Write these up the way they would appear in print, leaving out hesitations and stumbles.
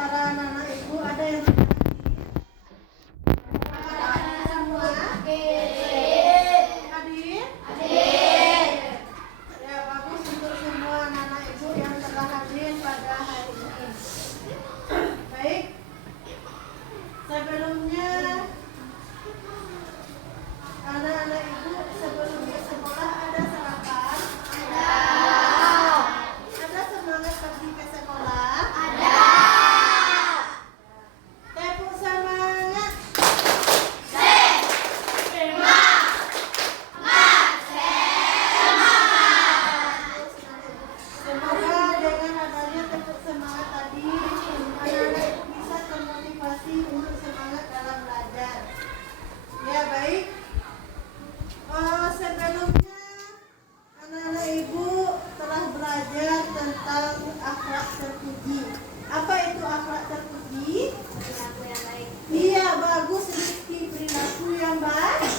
antara anak-anak ibu ada yang semua? Hadir? Ya, bagus untuk semua anak-anak ibu yang telah hadir pada hari ini. Baik, sebelumnya anak-anak ibu sebelum ke sekolah ada sarapan? Ada semangat pergi ke sekolah? Tepuk semangat. Semoga dengan adanya tepuk semangat tadi, anak-anak ibu bisa termotivasi untuk semangat dalam belajar. Ya, baik. Sebelumnya anak-anak ibu telah belajar tentang akhlak terpuji. Apa itu akhlak terpuji? Perilaku yang baik. Iya, bagus Rizky, perilaku yang baik.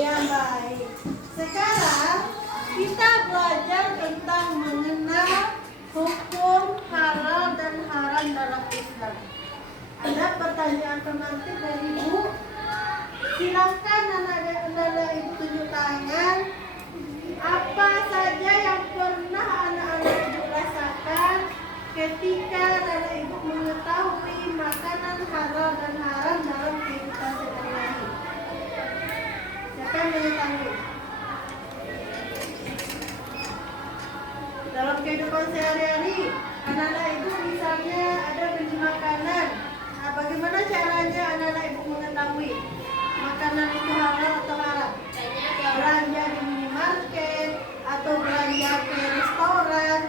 Yang baik. Sekarang kita belajar tentang mengenal hukum halal dan haram dalam Islam. Ada pertanyaan pengantin dari ibu? Silakan anak-anak ibu tunjuk tangan. Apa saja yang pernah anak-anak ibu rasakan ketika anak ibu mengetahui makanan halal dan haram dalam kehidupan sehari-hari? Siapa yang mengetahui? Dalam kehidupan sehari-hari, anak-anak ibu misalnya ada beli makanan. Nah, bagaimana caranya anak-anak ibu mengetahui makanan itu halal atau haram? Belanja di minimarket atau belanja ke restoran.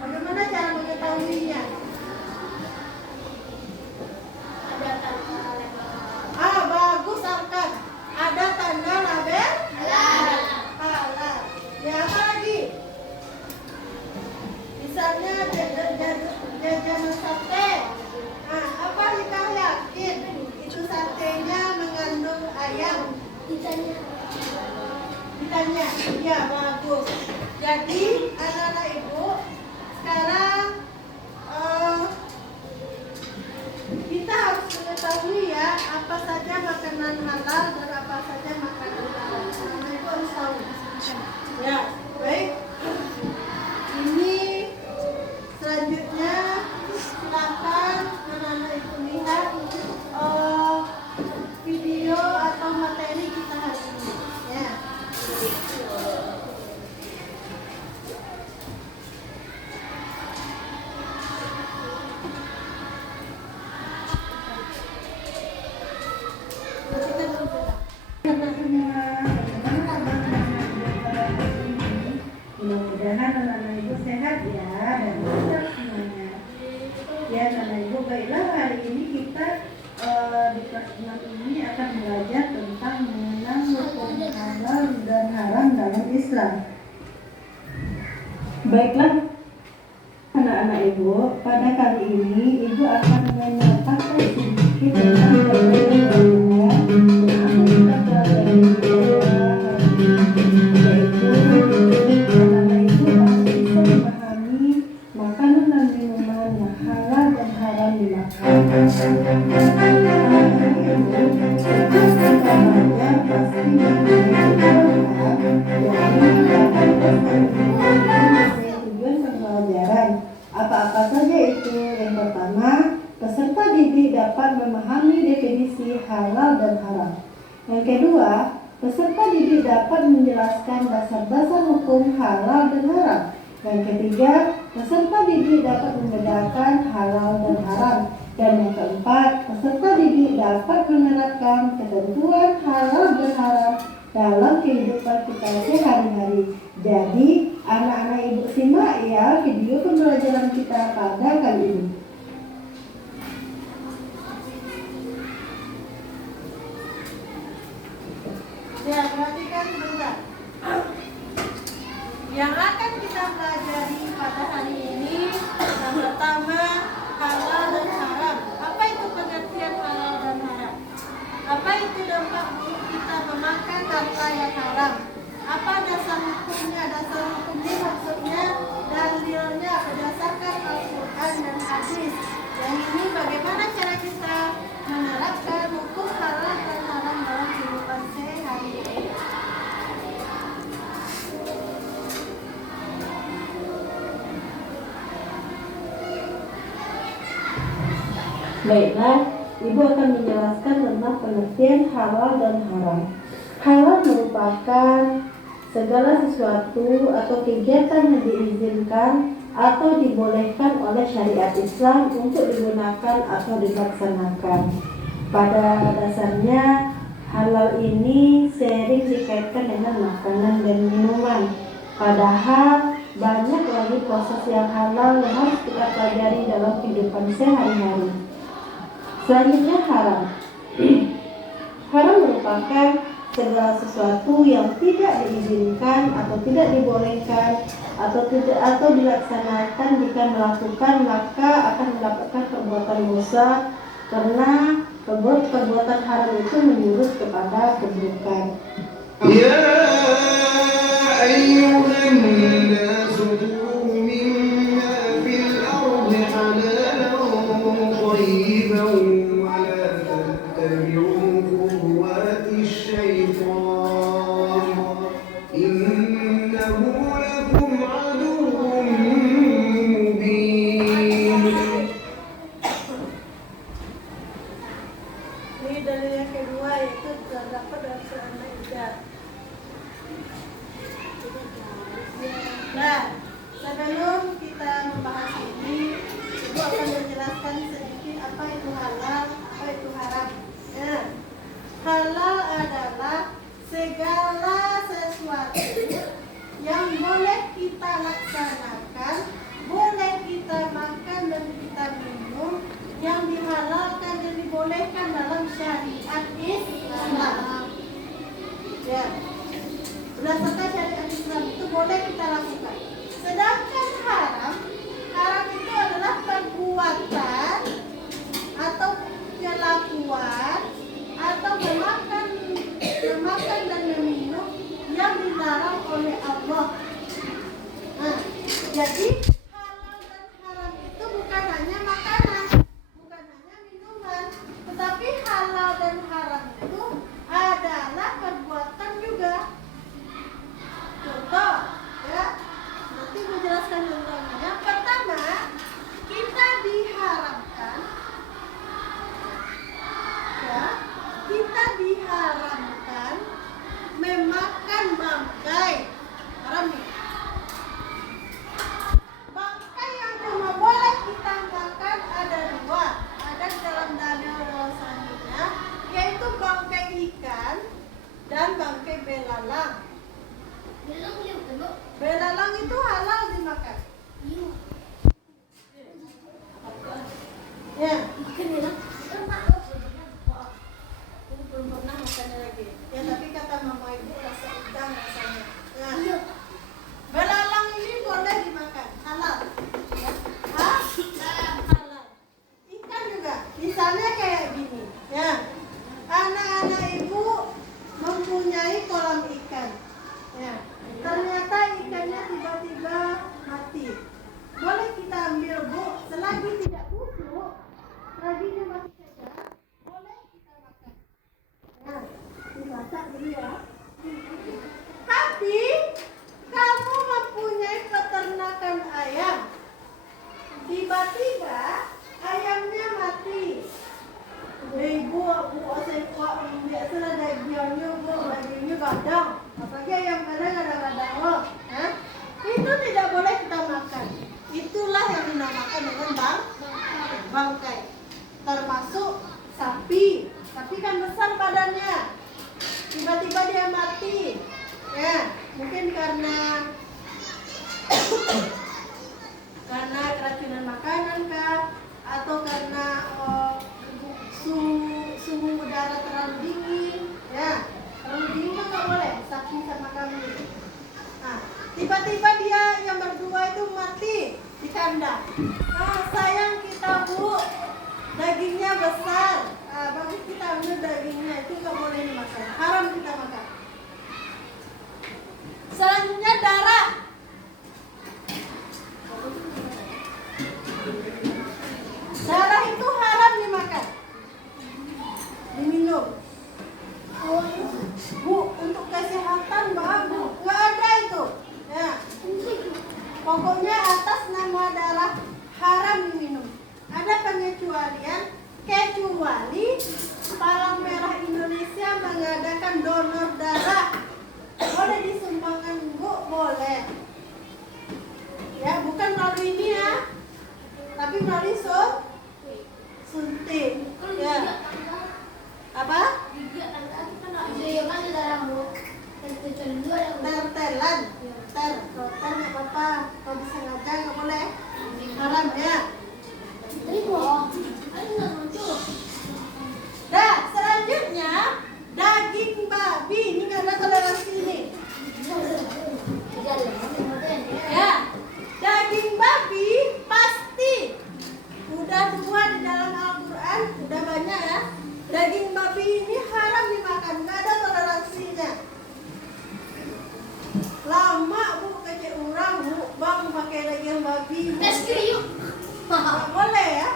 Bagaimana cara mengetahuinya? Ada tanda label. Bagus Arkan. Ada tanda label halal. Ya, apa lagi? Misalnya jajanan sate. Apa kita yakin itu satenya mengandung ayam? Ditanya. Ya, bagus. Jadi anak-anak ibu sekarang kita harus mengetahui ya apa saja makanan halal dan apa saja makanan haram. Anak-anak ibu harus tahu. Ya, baik. Ini selanjutnya silakan anak-anak ibu lihat video atau materi kita hari ini. Ya. Mudah-mudahan anak-anak ibu sehat ya dan lancar semuanya. Ya, anak ibu, baiklah hari ini kita di kelas 6 ini akan belajar tentang mengenal hukum halal dan haram dalam Islam. Baiklah anak-anak ibu, pada kali ini ibu akan menyatakan sedikit tentang perbedaan yang akan kita pelajari yaitu anak-anak ibu harus bisa memahami makanan dan minuman yang halal dan haram dimakan. Anak-anak ibu sejak kita belajar pasti apa-apa saja itu. Yang pertama, peserta didik dapat memahami definisi halal dan haram. Yang kedua, peserta didik dapat menjelaskan dasar-dasar hukum halal dan haram. Yang ketiga, peserta didik dapat membedakan halal dan haram. Dan yang keempat, peserta didik dapat menerapkan ketentuan halal dan haram dalam kehidupan kita sehari-hari. Jadi, anak-anak ibu simak ya video pembelajaran kita pada kali ini. Ya, perhatikan sebentar. Yang akan kita pelajari pada hari ini yang pertama, halal dan haram. Apa itu pengertian halal dan haram? Apa itu dampak buruk kita memakan harta yang haram? Apa dasar hukumnya? Dasar hukumnya maksudnya dalilnya berdasarkan Al-Quran dan hadis. Yang ini Baiklah, Ibu akan menjelaskan tentang pengertian halal dan haram. Halal merupakan segala sesuatu atau kegiatan yang diizinkan atau dibolehkan oleh syariat Islam untuk digunakan atau dilaksanakan. Pada dasarnya, halal ini sering dikaitkan dengan makanan dan minuman. Padahal banyak lagi proses yang halal yang harus kita pelajari dalam kehidupan sehari-hari. Selanjutnya haram. Haram merupakan segala sesuatu yang tidak diizinkan atau tidak dibolehkan atau dilaksanakan. Jika melakukan maka akan mendapatkan perbuatan dosa, karena perbuatan haram itu menjurus kepada keburukan. يا أيها الناس كلوا مما في الأرض حلالا طيبا ولا تتبعوا خطوات الشيطان إنه لكم عدو مبين. Ini dalil yang kedua, yaitu terdapat dalam surah Al-Maidah. Nah, sebelum kita membahas ini, Ibu akan menjelaskan sedikit apa itu halal, apa itu haram. Nah, halal adalah segala sesuatu yang boleh kita laksanakan, boleh kita makan dan kita minum, yang dihalalkan dan dibolehkan dalam syariat Islam. Ya, berdasarkan syariat Islam itu boleh kita lakukan. Sedangkan haram itu adalah perbuatan atau kelakuan atau memakan dan meminum yang dilarang oleh Allah. Nah, jadi halal dan haram itu bukan hanya makanan, bukan hanya minuman, tetapi halal dan haram itu adalah perbuatan juga. Contoh, ya, nanti menjelaskan contohnya. Yang pertama, kita diharamkan, ya, kita diharamkan memakan bangkai. Haram nih. Bangkai yang cuma boleh kita makan ada dua. Ada dalam dalil selanjutnya, yaitu bangkai ikan dan bangkai belalang. Belalang itu halal dimakan. Ya. Belum pernah makannya lagi. Ya, tapi kata mama ibu rasa udang rasanya. Nah, belalang ini boleh dimakan, halal. Ya. Halal. Ikan juga. Misalnya kayak gini. Ya. Anak-anak ibu mempunyai kolam ikan. Ya. Ternyata ikannya tiba-tiba mati. Boleh kita ambil, Bu, selagi tidak busuk, selagi dia masih segar, boleh kita makan. Nah, dimasak dulu ya. Tapi kamu mempunyai peternakan ayam. Tiba-tiba ayamnya mati. Ibu, saya kuat biasalah dagingnya, Bu, dagingnya gadang. Apalagi ayam kadang-kadang loh. Itu tidak boleh kita makan. Itulah yang dinamakan dengan bangkai. Termasuk sapi. Sapi kan besar badannya. Tiba-tiba dia mati. Ya, mungkin karena keracunan makanan kah, atau karena suhu udara terlalu dingin. Ya, terlalu dingin kan nggak boleh. Sapi sama kambing. Nah, tiba-tiba dia yang berdua itu mati di kandang. Nah, sayang kita, Bu, dagingnya besar. Bagus kita ambil dagingnya, itu nggak boleh dimakan, haram kita makan. Selanjutnya darah. Darah itu haram dimakan, diminum. Bu, untuk kesehatan bagus, nggak ada itu. Ya. Pokoknya atas nama darah haram diminum. Ada pengecualian kecuali Palang Merah Indonesia mengadakan donor darah. Boleh disumbangkan Bu, boleh. Ya, bukan melalui ini ya, tapi melalui suntik. Ya. Apa? Tertelan. Tertelan nggak apa-apa. Kalau disengaja nggak boleh. Haram ya. Nah, selanjutnya daging babi. Ini nggak ada toleransi ini. Ya, daging babi pasti udah 2 di dalam Al-Quran, udah banyak ya. Daging babi ini haram dimakan, nggak ada toleransinya. Lama Bu kecil orang Bu, bang pakai daging babi. Nggak boleh ya.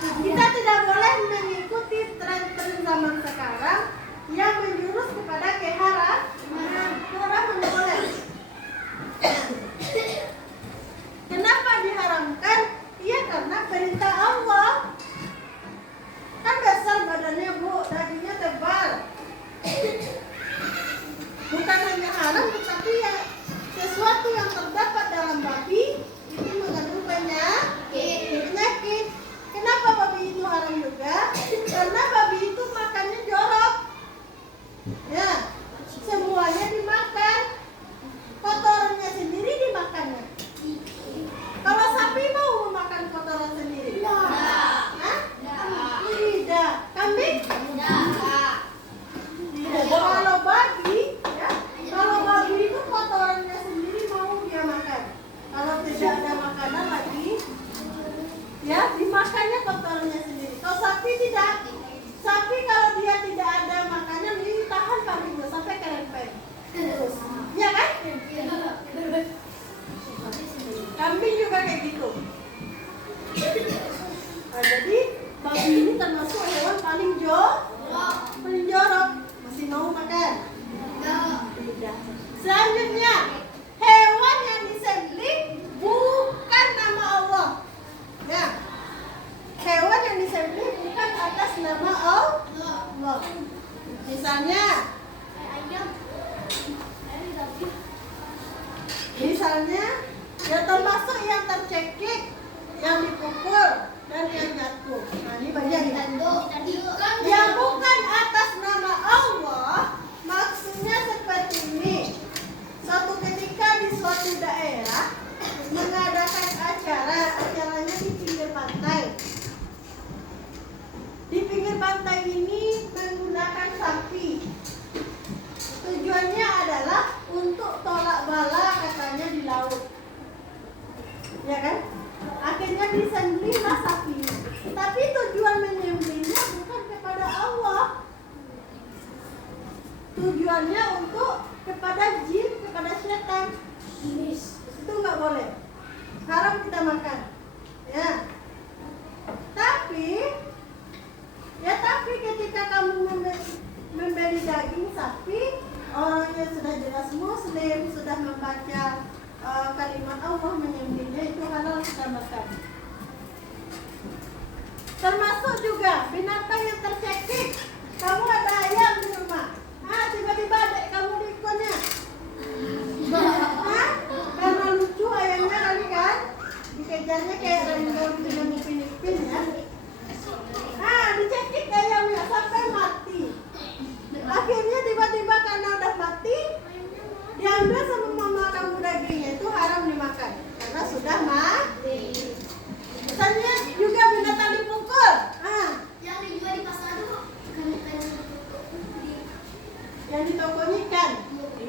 Kita tidak boleh mengikuti tren-tren zaman sekarang yang menjurus kepada keharaman. Keharaman boleh. Kenapa diharamkan? Iya karena perintah Allah. Kan besar badannya Bu, dagingnya tebal. Bukan hanya haram, tetapi ya sesuatu yang terdapat dalam babi itu mengandung penyakit. Kenapa babi itu haram juga? Karena babi itu makannya jorok. Ya, semuanya dimakan. Kotorannya sendiri dimakannya. Kalau sapi mau memakan kotoran sendiri? Hah? Tidak. Kambing? Tidak. Kalau babi, ya, kalau babi itu kotorannya sendiri mau dia makan. Kalau tidak ada makanan lagi, ya dimakannya kotorannya sendiri. Kalau sapi tidak. Sapi kalau dia tidak ada makanan, ini tahan kambingnya sampai kerempeng. Terus, ya kan? Kambing juga kayak gitu. Nah, jadi babi ini termasuk hewan paling jorok. Masih mau makan? Tidak. Selanjutnya, hewan yang disembelih bukan nama Allah. Ya. Hewan yang disembelih bukan atas nama Allah. Misalnya ya termasuk yang tercekik, yang dipukul, dan yang jatuh. Nah ini banyak yang bukan atas nama Allah. Maksudnya seperti ini. Suatu ketika di suatu daerah mengadakan acaranya di pinggir pantai. Di pinggir pantai ini menggunakan sapi. Tujuannya adalah untuk tolak bala katanya di laut. Ya kan? Akhirnya disembelihlah sapi. Tapi tujuan menyembelihnya bukan kepada Allah. Tujuannya untuk kepada jin, kepada setan. Itu nggak boleh. Haram kita makan. Ya. Tapi ketika kamu membeli daging sapi, orangnya sudah jelas muslim, sudah membaca kalimat Allah menyembelihnya, itu halal kita makan. Termasuk juga binatang yang tercekik. Kamu ada ayam di rumah, tiba-tiba adek kamu diikonnya. Karena lucu ayamnya kali kan, dikejarnya kayak dari film Upin-Ipin ya. Dicekik ayamnya sampai mati. Akhirnya tiba-tiba karena udah mati, diambil sama mama kamu dagingnya, itu haram dimakan karena sudah mati. Misalnya juga binatang dipukul. Yang dijual di pasar itu Yang di tokonya ikan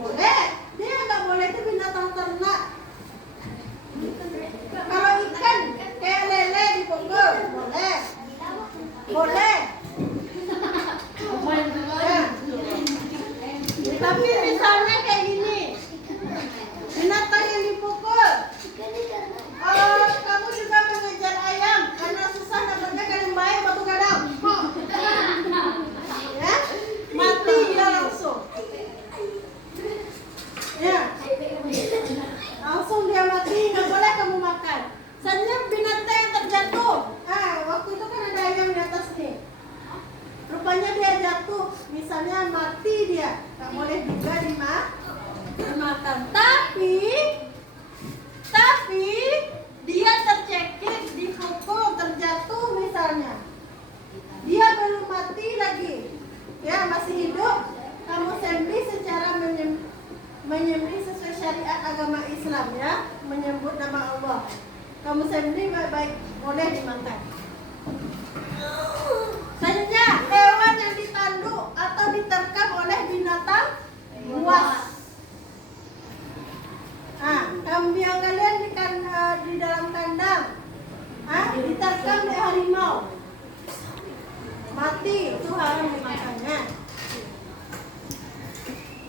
boleh, dia nggak boleh itu binatang ternak. Kalau ikan kayak lele dipukul misalnya mati dia, nggak boleh juga dimakan. Tapi dia tercekik, dipukul, terjatuh misalnya, dia belum mati lagi, ya masih hidup, kamu sembelih secara menyembelih sesuai syariat agama Islam, ya, menyebut nama Allah. Kamu sembelih baik-baik, boleh dimakan. Selanjutnya, hewan yang ditanduk atau diterkam oleh binatang buas. Kambing yang kalian di dalam kandang, diterkam oleh harimau, mati, itu haram dimakannya.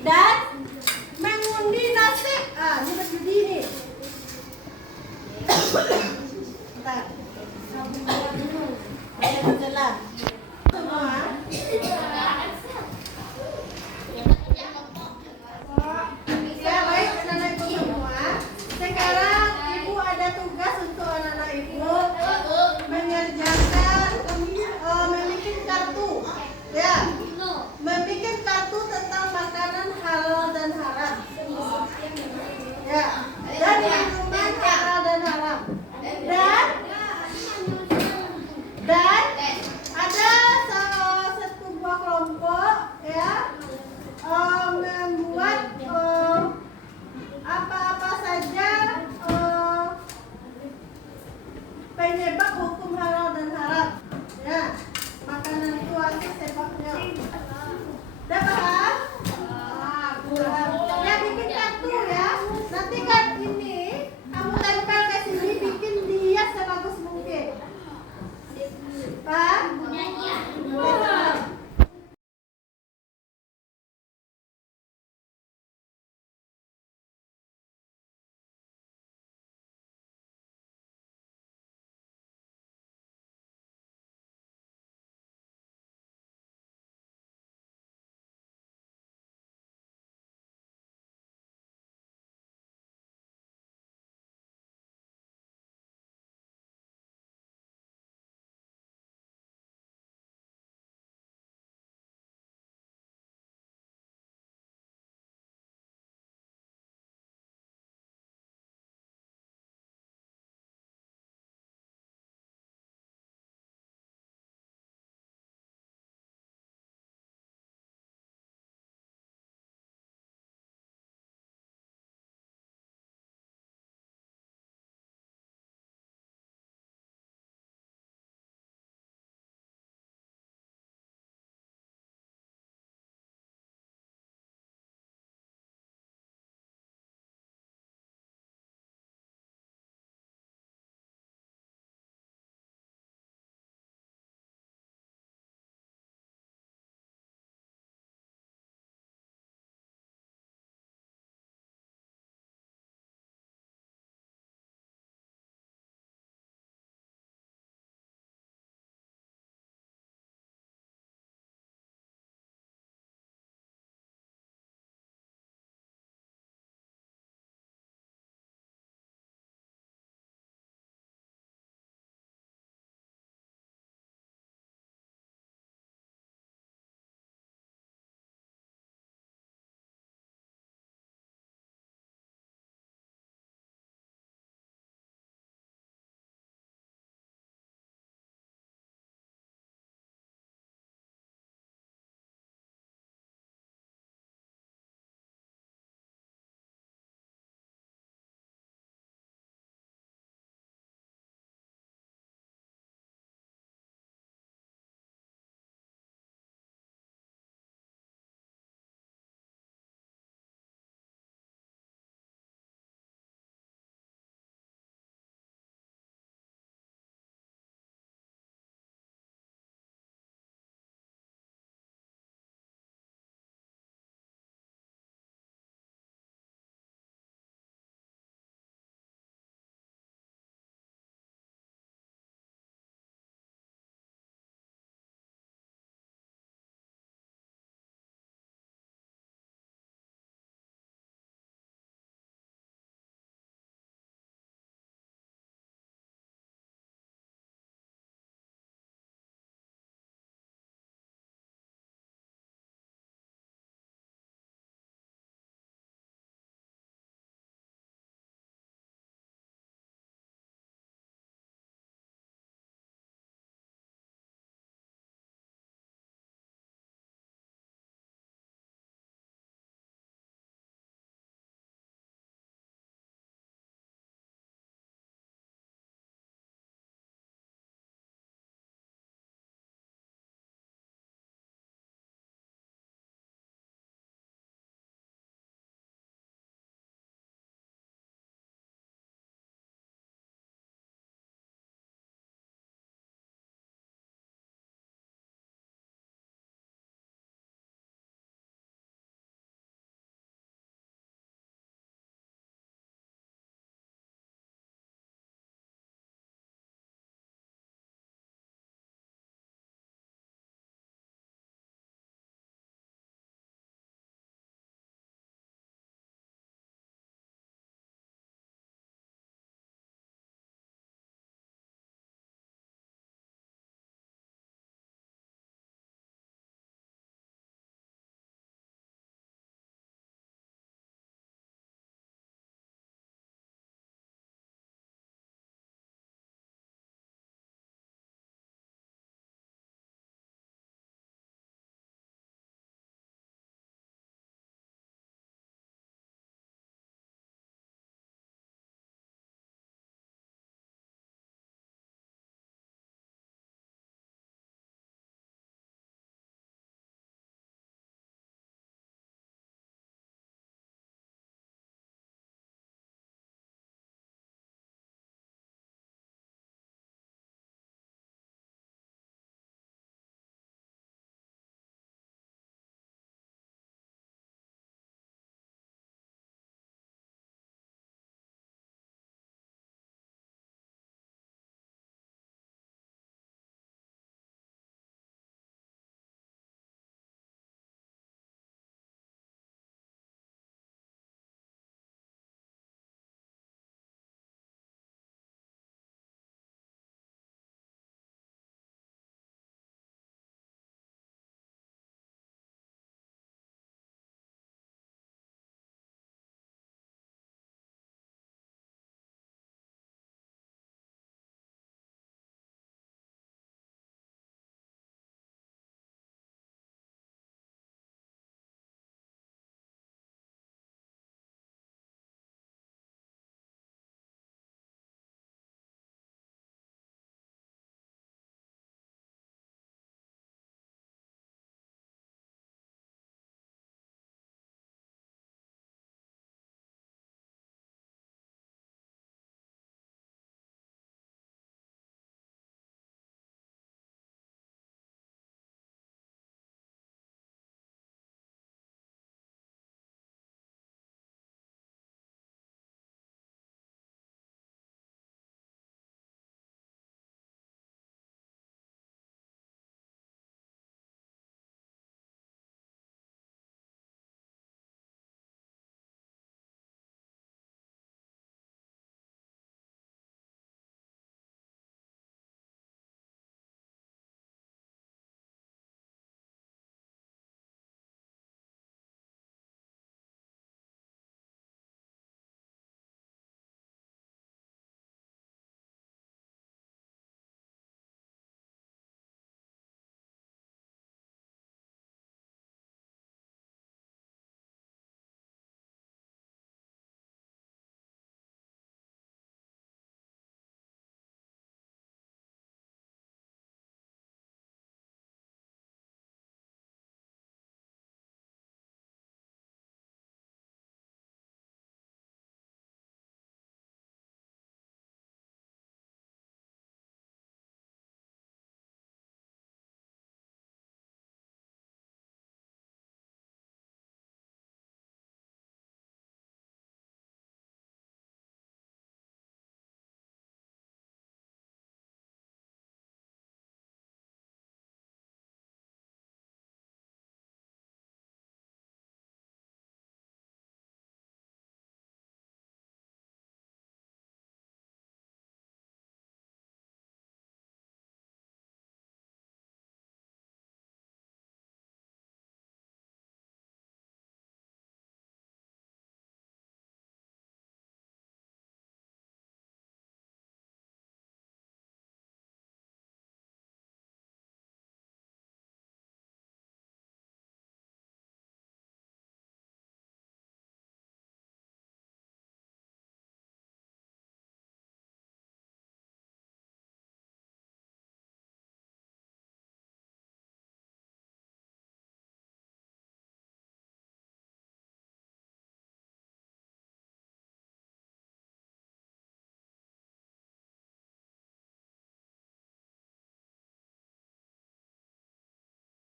Dan mengundi nasib, ini berjudi nih. Bentar, sabun dulu, ada jelas.